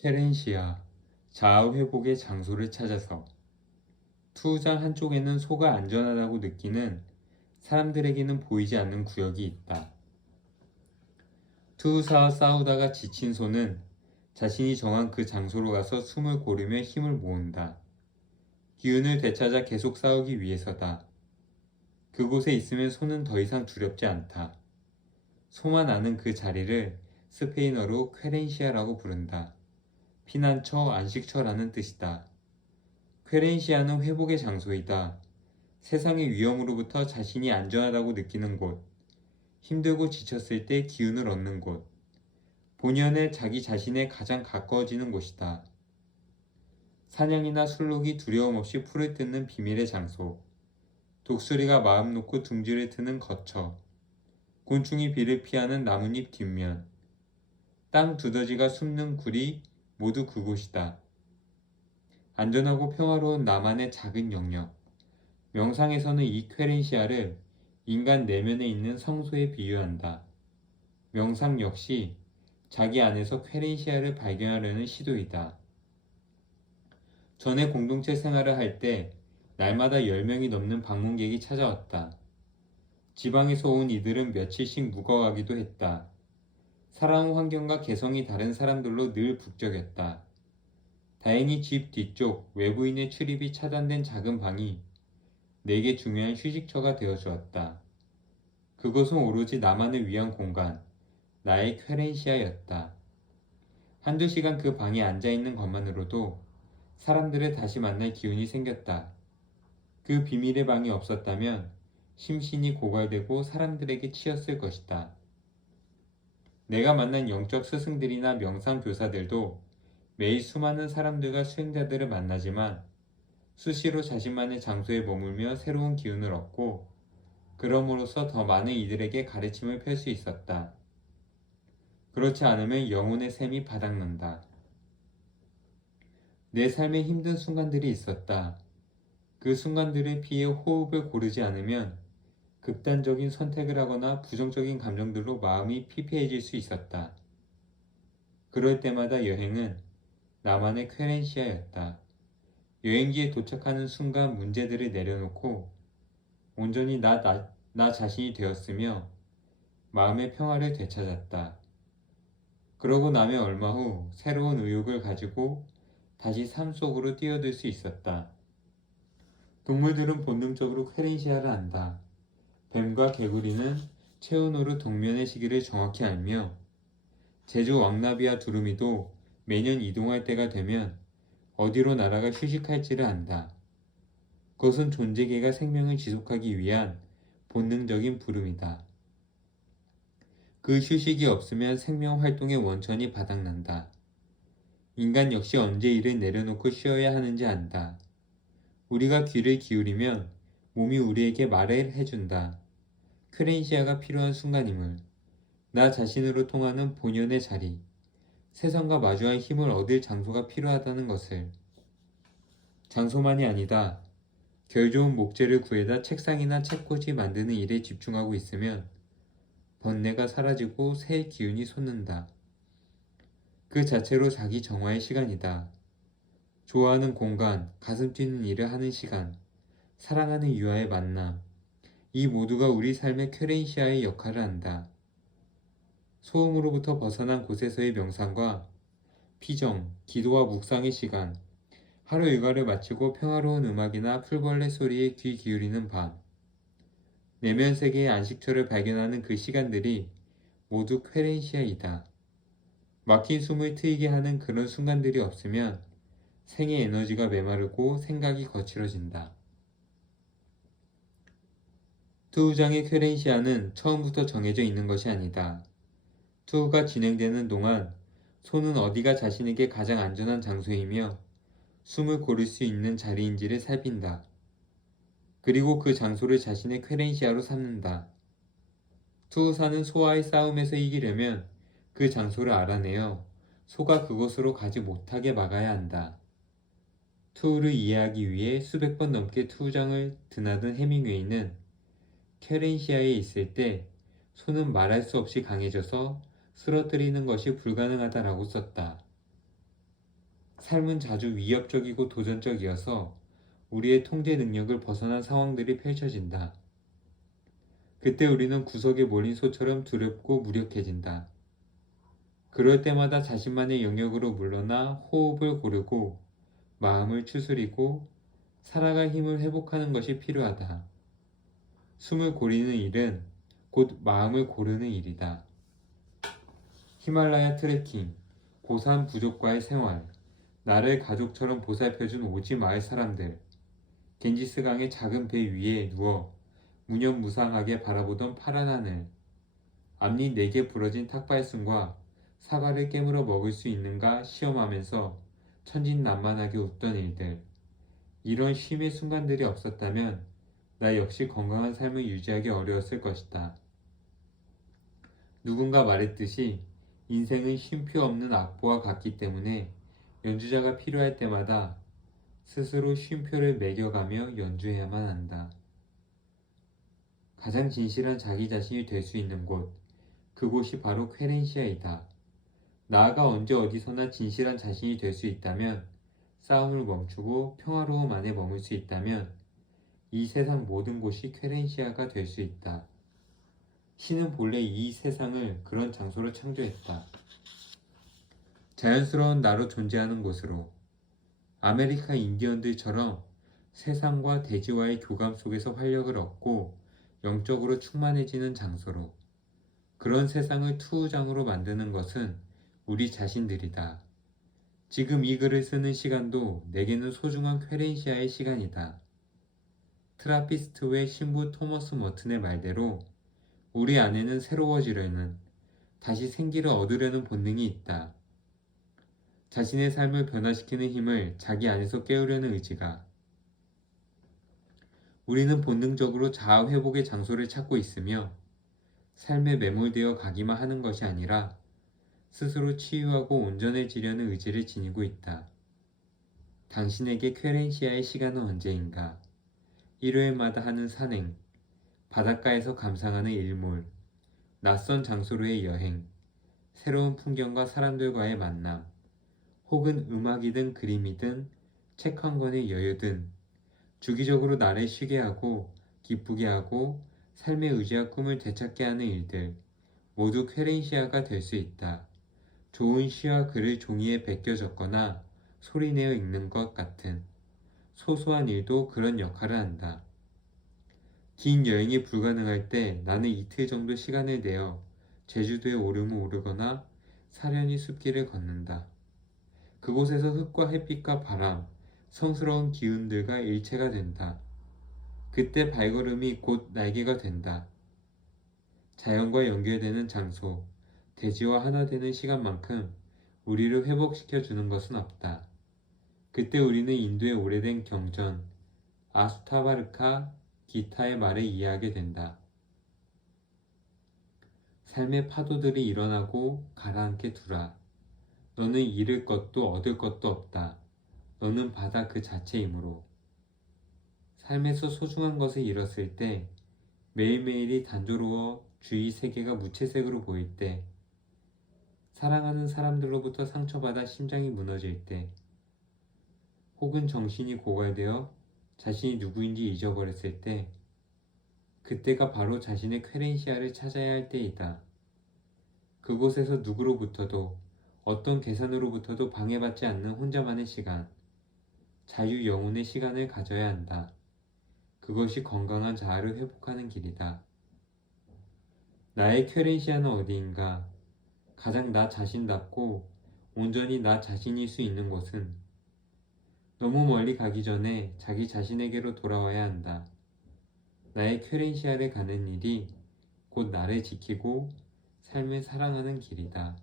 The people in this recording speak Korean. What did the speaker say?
케렌시아, 자아 회복의 장소를 찾아서. 투우장 한쪽에는 소가 안전하다고 느끼는 사람들에게는 보이지 않는 구역이 있다. 투우사와 싸우다가 지친 소는 자신이 정한 그 장소로 가서 숨을 고르며 힘을 모은다. 기운을 되찾아 계속 싸우기 위해서다. 그곳에 있으면 소는 더 이상 두렵지 않다. 소만 아는 그 자리를 스페인어로 쾌렌시아라고 부른다. 피난처, 안식처라는 뜻이다. 쾌렌시아는 회복의 장소이다. 세상의 위험으로부터 자신이 안전하다고 느끼는 곳, 힘들고 지쳤을 때 기운을 얻는 곳, 본연의 자기 자신에 가장 가까워지는 곳이다. 사냥이나 술록이 두려움 없이 풀을 뜯는 비밀의 장소, 독수리가 마음 놓고 둥지를 트는 거처, 곤충이 비를 피하는 나뭇잎 뒷면, 땅 두더지가 숨는 구리 모두 그곳이다. 안전하고 평화로운 나만의 작은 영역. 명상에서는 이 쾌렌시아를 인간 내면에 있는 성소에 비유한다. 명상 역시 자기 안에서 쾌렌시아를 발견하려는 시도이다. 전에 공동체 생활을 할 때 날마다 10명이 넘는 방문객이 찾아왔다. 지방에서 온 이들은 며칠씩 묵어가기도 했다. 살아온 환경과 개성이 다른 사람들로 늘 북적였다. 다행히 집 뒤쪽 외부인의 출입이 차단된 작은 방이 내게 중요한 휴식처가 되어 주었다. 그것은 오로지 나만을 위한 공간, 나의 쾌렌시아였다. 한두 시간 그 방에 앉아있는 것만으로도 사람들을 다시 만날 기운이 생겼다. 그 비밀의 방이 없었다면 심신이 고갈되고 사람들에게 치였을 것이다. 내가 만난 영적 스승들이나 명상 교사들도 매일 수많은 사람들과 수행자들을 만나지만 수시로 자신만의 장소에 머물며 새로운 기운을 얻고 그럼으로써 더 많은 이들에게 가르침을 펼 수 있었다. 그렇지 않으면 영혼의 샘이 바닥난다. 내 삶에 힘든 순간들이 있었다. 그 순간들을 피해 호흡을 고르지 않으면 극단적인 선택을 하거나 부정적인 감정들로 마음이 피폐해질 수 있었다. 그럴 때마다 여행은 나만의 쾌렌시아였다. 여행지에 도착하는 순간 문제들을 내려놓고 온전히 나 자신이 되었으며 마음의 평화를 되찾았다. 그러고 나면 얼마 후 새로운 의욕을 가지고 다시 삶 속으로 뛰어들 수 있었다. 동물들은 본능적으로 쾌렌시아를 안다. 뱀과 개구리는 체온으로 동면의 시기를 정확히 알며 제주 왕나비와 두루미도 매년 이동할 때가 되면 어디로 날아가 휴식할지를 안다. 그것은 존재계가 생명을 지속하기 위한 본능적인 부름이다. 그 휴식이 없으면 생명 활동의 원천이 바닥난다. 인간 역시 언제 일을 내려놓고 쉬어야 하는지 안다. 우리가 귀를 기울이면 몸이 우리에게 말을 해준다. 쾌렌시아가 필요한 순간임을, 나 자신으로 통하는 본연의 자리, 세상과 마주할 힘을 얻을 장소가 필요하다는 것을. 장소만이 아니다. 결 좋은 목재를 구해다 책상이나 책꽂이 만드는 일에 집중하고 있으면 번뇌가 사라지고 새 기운이 솟는다. 그 자체로 자기 정화의 시간이다. 좋아하는 공간, 가슴 뛰는 일을 하는 시간, 사랑하는 유아의 만남, 이 모두가 우리 삶의 쾌렌시아의 역할을 한다. 소음으로부터 벗어난 곳에서의 명상과 피정, 기도와 묵상의 시간, 하루 일과를 마치고 평화로운 음악이나 풀벌레 소리에 귀 기울이는 밤, 내면 세계의 안식처를 발견하는 그 시간들이 모두 쾌렌시아이다. 막힌 숨을 트이게 하는 그런 순간들이 없으면 생의 에너지가 메마르고 생각이 거칠어진다. 투우장의 쾌렌시아는 처음부터 정해져 있는 것이 아니다. 투우가 진행되는 동안 소는 어디가 자신에게 가장 안전한 장소이며 숨을 고를 수 있는 자리인지를 살핀다. 그리고 그 장소를 자신의 쾌렌시아로 삼는다. 투우사는 소와의 싸움에서 이기려면 그 장소를 알아내어 소가 그곳으로 가지 못하게 막아야 한다. 투우를 이해하기 위해 수백 번 넘게 투우장을 드나든 해밍웨이는 쾌렌시아에 있을 때 소는 말할 수 없이 강해져서 쓰러뜨리는 것이 불가능하다라고 썼다. 삶은 자주 위협적이고 도전적이어서 우리의 통제 능력을 벗어난 상황들이 펼쳐진다. 그때 우리는 구석에 몰린 소처럼 두렵고 무력해진다. 그럴 때마다 자신만의 영역으로 물러나 호흡을 고르고 마음을 추스리고 살아갈 힘을 회복하는 것이 필요하다. 숨을 고르는 일은 곧 마음을 고르는 일이다. 히말라야 트레킹, 고산 부족과의 생활, 나를 가족처럼 보살펴준 오지 마을 사람들, 겐지스강의 작은 배 위에 누워 무념무상하게 바라보던 파란 하늘, 앞니 4개 부러진 탁발순과 사과를 깨물어 먹을 수 있는가 시험하면서 천진난만하게 웃던 일들. 이런 쉼의 순간들이 없었다면 나 역시 건강한 삶을 유지하기 어려웠을 것이다. 누군가 말했듯이 인생은 쉼표 없는 악보와 같기 때문에 연주자가 필요할 때마다 스스로 쉼표를 매겨가며 연주해야만 한다. 가장 진실한 자기 자신이 될 수 있는 곳, 그곳이 바로 쾌렌시아이다. 나아가 언제 어디서나 진실한 자신이 될 수 있다면, 싸움을 멈추고 평화로움 안에 머물 수 있다면 이 세상 모든 곳이 쾌렌시아가 될 수 있다. 신은 본래 이 세상을 그런 장소로 창조했다. 자연스러운 나로 존재하는 곳으로, 아메리카 인디언들처럼 세상과 대지와의 교감 속에서 활력을 얻고 영적으로 충만해지는 장소로, 그런 세상을 투우장으로 만드는 것은 우리 자신들이다. 지금 이 글을 쓰는 시간도 내게는 소중한 쾌렌시아의 시간이다. 트라피스트의 신부 토머스 머튼의 말대로 우리 안에는 새로워지려는, 다시 생기를 얻으려는 본능이 있다. 자신의 삶을 변화시키는 힘을 자기 안에서 깨우려는 의지가. 우리는 본능적으로 자아 회복의 장소를 찾고 있으며 삶에 매몰되어 가기만 하는 것이 아니라 스스로 치유하고 온전해지려는 의지를 지니고 있다. 당신에게 쾌렌시아의 시간은 언제인가? 일요일마다 하는 산행, 바닷가에서 감상하는 일몰, 낯선 장소로의 여행, 새로운 풍경과 사람들과의 만남, 혹은 음악이든 그림이든 책 한 권의 여유든 주기적으로 나를 쉬게 하고 기쁘게 하고 삶의 의지와 꿈을 되찾게 하는 일들, 모두 쾌렌시아가 될 수 있다. 좋은 시와 글을 종이에 베껴 적거나 소리내어 읽는 것 같은 소소한 일도 그런 역할을 한다. 긴 여행이 불가능할 때 나는 이틀 정도 시간을 내어 제주도의 오름을 오르거나 사려니 숲길을 걷는다. 그곳에서 흙과 햇빛과 바람, 성스러운 기운들과 일체가 된다. 그때 발걸음이 곧 날개가 된다. 자연과 연결되는 장소, 대지와 하나 되는 시간만큼 우리를 회복시켜 주는 것은 없다. 그때 우리는 인도의 오래된 경전, 아스타바르카 기타의 말을 이해하게 된다. 삶의 파도들이 일어나고 가라앉게 두라. 너는 잃을 것도 얻을 것도 없다. 너는 바다 그 자체이므로. 삶에서 소중한 것을 잃었을 때, 매일매일이 단조로워 주위 세계가 무채색으로 보일 때, 사랑하는 사람들로부터 상처받아 심장이 무너질 때, 혹은 정신이 고갈되어 자신이 누구인지 잊어버렸을 때, 그때가 바로 자신의 쾌렌시아를 찾아야 할 때이다. 그곳에서 누구로부터도, 어떤 계산으로부터도 방해받지 않는 혼자만의 시간, 자유 영혼의 시간을 가져야 한다. 그것이 건강한 자아를 회복하는 길이다. 나의 쾌렌시아는 어디인가? 가장 나 자신답고 온전히 나 자신일 수 있는 곳은 너무 멀리 가기 전에 자기 자신에게로 돌아와야 한다. 나의 쾌렌시아를 가는 일이 곧 나를 지키고 삶을 사랑하는 길이다.